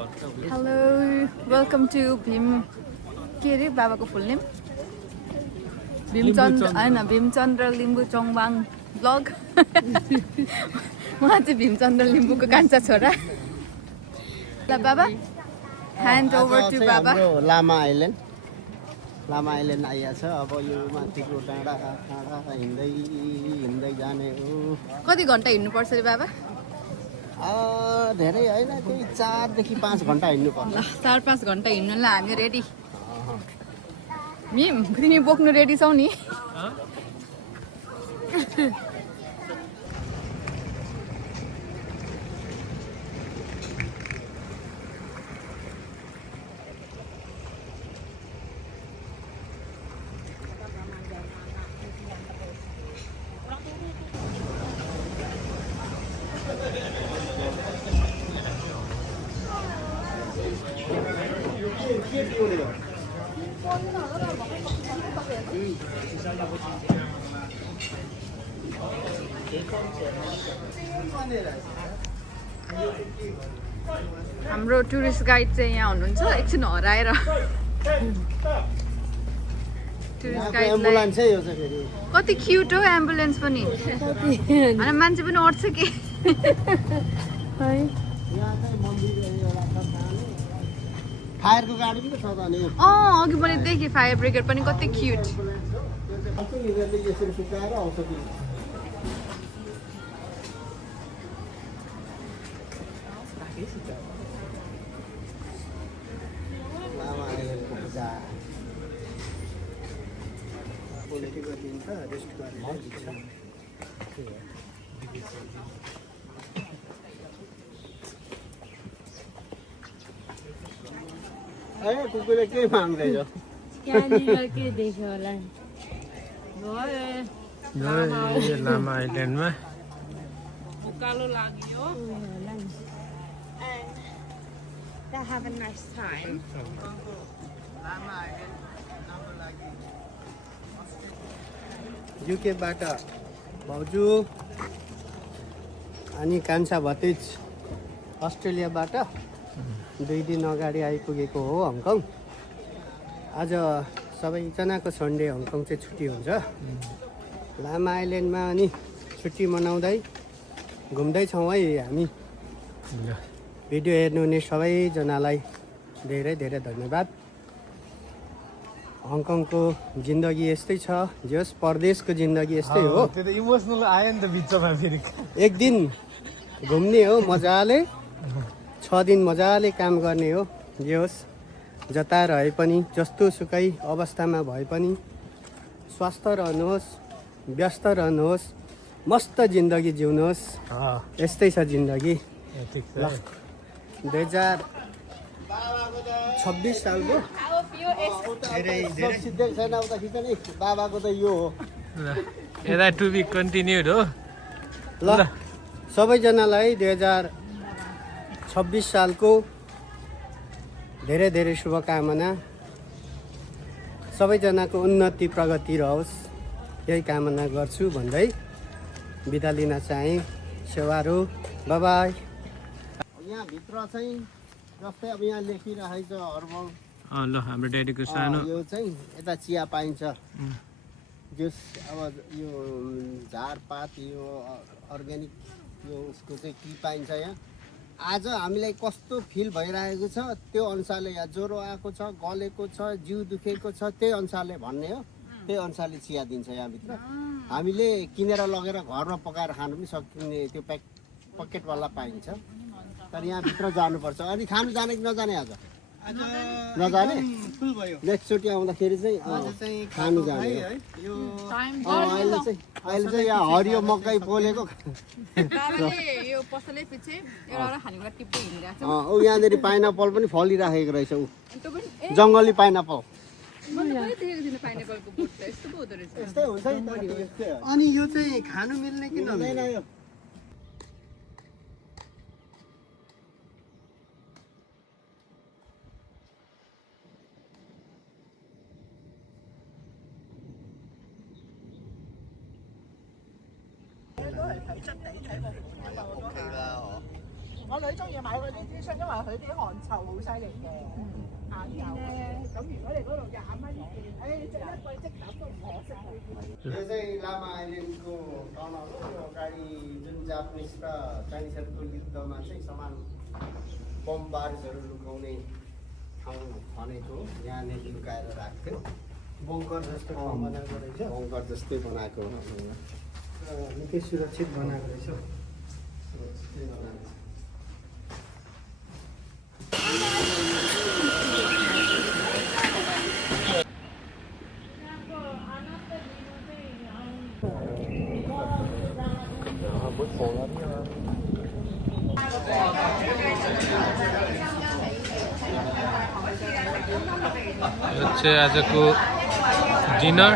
Hello, welcome to Bhim. के अरे बाबाको फुल नेम भीमचन्द्र होइन भीमचन्द्र लिम्बू चोङबाङ ब्लग उहाँ चाहिँ भीमचन्द्र लिम्बूको कान्छा छोरा ल बाबा ह्यान्ड ओभर टु बाबा लामा आइल्यान्ड आइया छ अब यो माथिको डाँडा हिँड्दै जाने हो कति घन्टा हिँड्नुपर्छ रे बाबा धेरै होइन त्यही 4 देखि 5 घन्टा हिँड्नु पर्छ 4-5 घन्टा हिँड्नुलाई हामी रेडी मिम तिमी बोक्नु रेडी छौ नि हाम्रो टुरिस्ट गाइड चाहिँ यहाँ हुनुहुन्छ एकछिन हराएर टुरिस्ट गाइड एम्बुलेन्स है यो चाहिँ फेरि कति क्युट हो एम्बुलेन्स पनि अनि मान्छे पनि अट्छ के यहाँ चाहिँ मन्दिर एउटा छ सानो फायरको गाडी पनि छ त नि अघि मैले देखेँ फायर ब्रिगेड पनि कति क्युट यसरी सुकाएर आउँछ कि लामा आइल्यान्डको पूजा पोलिटी गरिदिन्छ रेस्ट गरेर दिन्छ ए कुकुरले के माग्दैछ त्यहाँनिर के देख्यो होला लामा आइल्यान्डमा उकालो लाग्यो होला नि and have a nice time युकेबाट भाउजू अनि कान्छा भतिज अस्ट्रेलियाबाट 2 दिन अगाडि आइपुगेको हो हङकङ आज सबैजनाको सन्डे हङकङ चाहिँ छुट्टी हुन्छ लामा आइल्यान्डमा अनि छुट्टी मनाउँदै घुम्दैछौँ है हामी भिडियो हेर्नुहुने सबैजनालाई धेरै धेरै धन्यवाद हङकङको जिन्दगी यस्तै छ जस परदेशको जिन्दगी यस्तै हो त्यो त इमोसनल आयो नि त बिचमा फेरि एक दिन घुम्ने हो मजाले 6 दिन मजाले काम गर्ने हो जे होस् जता रहे पनि जस्तो सुकै अवस्थामा भए पनि स्वस्थ रहनुहोस् व्यस्त रहनुहोस् मस्त जिन्दगी जिउनुहोस् यस्तै छ जिन्दगी 2026 सालको धेरै सिद्धै छैन उता खिच्ने बाबाको त यो हो यता टु बी कन्टिन्युड हो ल सबैजनालाई 2026 सालको धेरै धेरै शुभकामना सबैजनाको उन्नति प्रगति रहोस् यही कामना गर्छु भन्दै बिदा लिन चाहे सेवारो बाई यहाँ भित्र चाहिँ जस्तै अब यहाँ लेखिरहेको छ हर्बल ल हाम्रो ड्याडीको सानो यो चाहिँ यता चिया पाइन्छ जस अब यो झारपात यो अर्ग्यानिक यो उसको चाहिँ टी पाइन्छ यहाँ आज हामीलाई कस्तो फिल भइरहेको छ त्यो अनुसारले यहाँ ज्वरो आएको छ गलेको छ जिउ दुखेको छ त्यही अनुसारले भन्ने हो त्यही अनुसारले चिया दिन्छ यहाँभित्र हामीले किनेर लगेर घरमा पकाएर खानु पनि सकिने त्यो पकेटवाला पाइन्छ तर यहाँभित्र जानुपर्छ अनि खानु जाने कि नजाने आज नजाने नेक्स्टचोटि आउँदाखेरि चाहिँ खानु जाने अहिले चाहिँ यहाँ हरियो मकै पोलेको ऊ यहाँनिर पाइनापल पनि फलिराखेको रहेछ ऊ जङ्गली पाइनापल यस्तै हुन्छ अनि यो चाहिँ खानु मिल्ने कि नमिल्ने 我女中意買嗰啲 T 恤，因為佢啲汗臭好犀利嘅。夏天咧，咁如果你嗰度20蚊一件，誒着一季即抌都唔可惜。 यो चाहिँ लामा आइल्यान्डको टनल हो यो अगाडि जुन जापानिज र चाइनिजहरूको युद्धमा चाहिँ सामान बम बारुदहरू लुकाउने ठाउँ भनेको यहाँनिर लुकाएर राख्थ्यो बङ्कर जस्तो ठाउँ बनाएको रहेछ बङ्कर जस्तै बनाएको निकै सुरक्षित बनाएको रहेछ सुरक्षितै बनाएको छ यो चाहिँ आजको डिनर